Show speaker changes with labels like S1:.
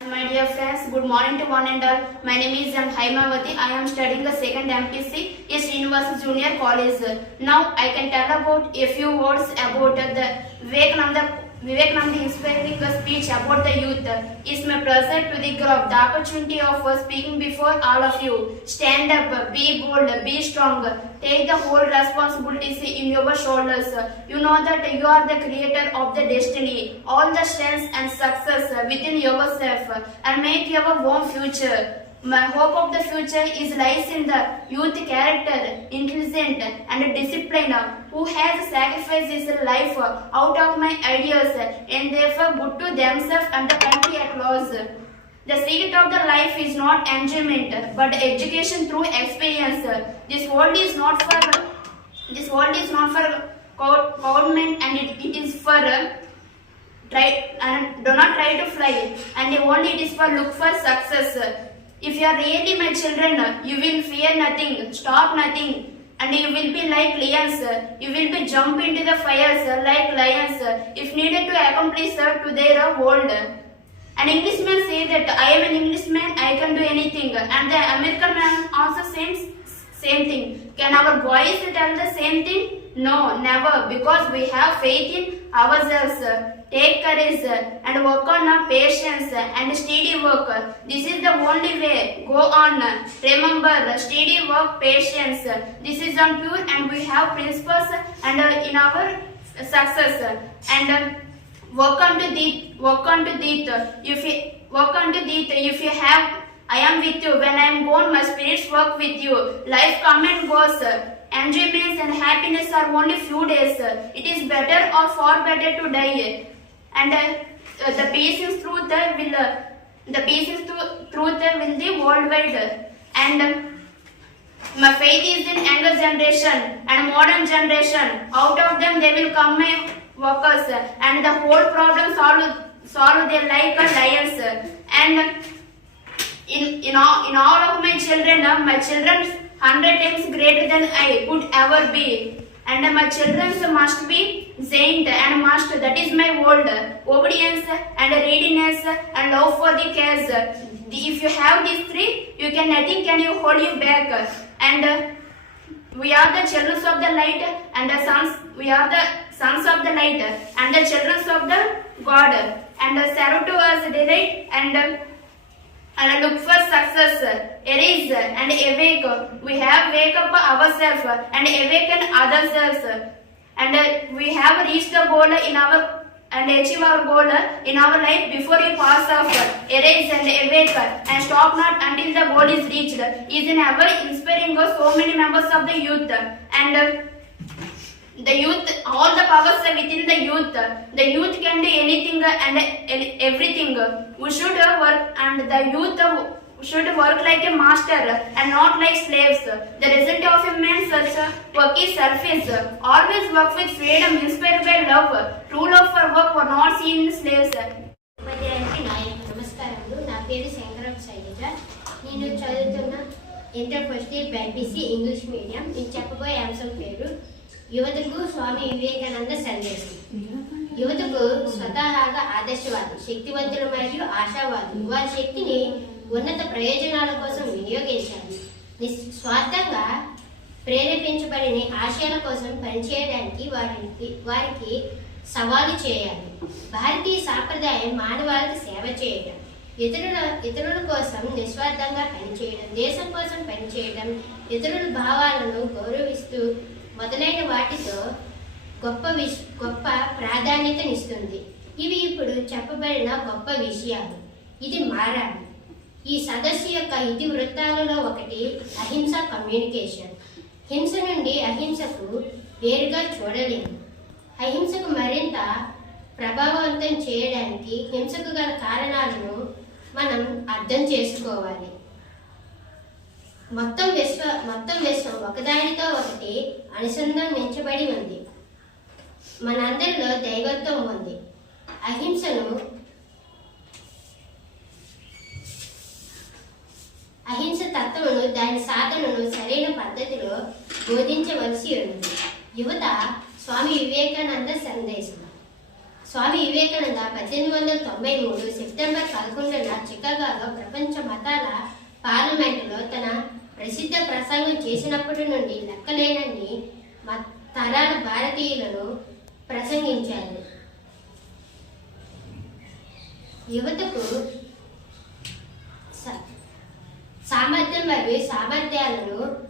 S1: My dear friends, good morning to one and all. My name is M. Haimavati. I am studying the second MPC East University Junior College. Now I can tell about a few words about the Vivekananda Vivekananda inspiring speech about the youth. It's my pleasure to the group the opportunity of speaking before all of you. Stand up, be bold, be strong. Take the whole responsibilities in your shoulders. You know that you are the creator of the destiny. All the strengths and success within yourself and make your own future. My hope of the future is lies in the youth character, intelligent and disciplined, who has sacrificed his life out of my ideas and therefore good to themselves and the country at large. The secret of the life is not enjoyment, but education through experience. This world is not for this world is not for government, and it, it is for uh, try and do not try to fly, and only it is for look for success. If you are really my children, you will fear nothing, stop nothing, and you will be like lions. You will be jump into the fires like lions, if needed to accomplish to their world. An Englishman say that I am an Englishman, I can do anything, and the American man also says same thing. Can our boys tell the same thing? No, never, because we have faith in ourselves. Take courage and work on our patience and steady work. This is the only way. Go on. Remember, steady work, patience. This is on pure, and we have principles and uh, in our success. And uh, work on to the work on to the if you work on to the if you have I am with you when I am gone my spirits work with you life come and goes enjoyments and happiness are only few days it is better or far better to die and uh, the peace is truth uh, will uh, the is through truth uh, will the worldwide and uh, my faith is in younger generation and modern generation. Out of them, they will come my workers, and the whole problem solve solve their life a lions. And in in all in all of my children, uh, my children hundred times greater than I could ever be. And my children must be saint and must that is my word obedience and readiness and love for the cause. If you have these three, you can nothing can you hold you back. And we are the children of the light and the sons. We are the sons of the light and the children of the God. And serve to us delight and. And look for success. Arise and awake. We have wake up ourselves and awaken others. And we have reached the goal in our and achieve our goal in our life before you pass off. Arise and awake and stop not until the goal is reached. Is in ever inspiring so many members of the youth and. The youth all the powers are within the youth the youth can do anything and everything we should work and the youth should work like a master and not like slaves the result of a man's such work is surface always work with freedom inspired by love rule of for work were not seen in slaves
S2: ఉపాధ్యాయునికి నా నమస్కారములు నా పేరు శంకరం శైలజ నేను చదువుతున్న inter first year BiPC English medium నేను చెప్పబోయే అంశం పేరు యువతకు స్వామి వివేకానంద సందేశం. యువతకు స్వతహాగా ఆదర్శవాది శక్తివంతులు మరియు ఆశావాదులు వారి శక్తిని ఉన్నత ప్రయోజనాల కోసం వినియోగించాలి. నిస్వార్థంగా ప్రేరేపించబడిన ఆశయాల కోసం పనిచేయడానికి వారికి వారికి సవాలు చేయాలి. భారతీయ సాంప్రదాయం మానవాళికి సేవ చేయడం ఇతరుల ఇతరుల కోసం నిస్వార్థంగా పనిచేయడం దేశం కోసం పనిచేయడం ఇతరుల భావాలను గౌరవిస్తూ మొదలైన వాటితో గొప్ప విష గొప్ప ప్రాధాన్యతనిస్తుంది. ఇవి ఇప్పుడు చెప్పబడిన గొప్ప విషయాలు. ఇది మారాలి. ఈ సదస్సు యొక్క ఇతివృత్తాలలో ఒకటి అహింస కమ్యూనికేషన్. హింస నుండి అహింసకు వేరుగా చూడలేము. అహింసకు మరింత ప్రభావవంతం చేయడానికి హింసకు గల కారణాలను మనం అర్థం చేసుకోవాలి. మొత్తం విశ్వ మొత్తం విశ్వం ఒకదానితో ఒకటి అనుసంధానించబడి ఉంది. మనందరిలో దైవత్వం ఉంది. అహింసను అహింస తత్వమును దాని సాధనను సరైన పద్ధతిలో బోధించవలసి ఉంది. యువత స్వామి వివేకానంద సందేశం. స్వామి వివేకానంద పద్దెనిమిది వందల తొంభై మూడు సెప్టెంబర్ పదకొండున చికాగోలో ప్రపంచ మతాల పార్లమెంటులో తన ప్రసిద్ధ ప్రసంగం చేసినప్పటి నుండి లెక్కలేనన్ని తరాల భారతీయులను ప్రసంగించారు. యువతకు స- సామర్థ్యం మరియు సామర్థ్యాలను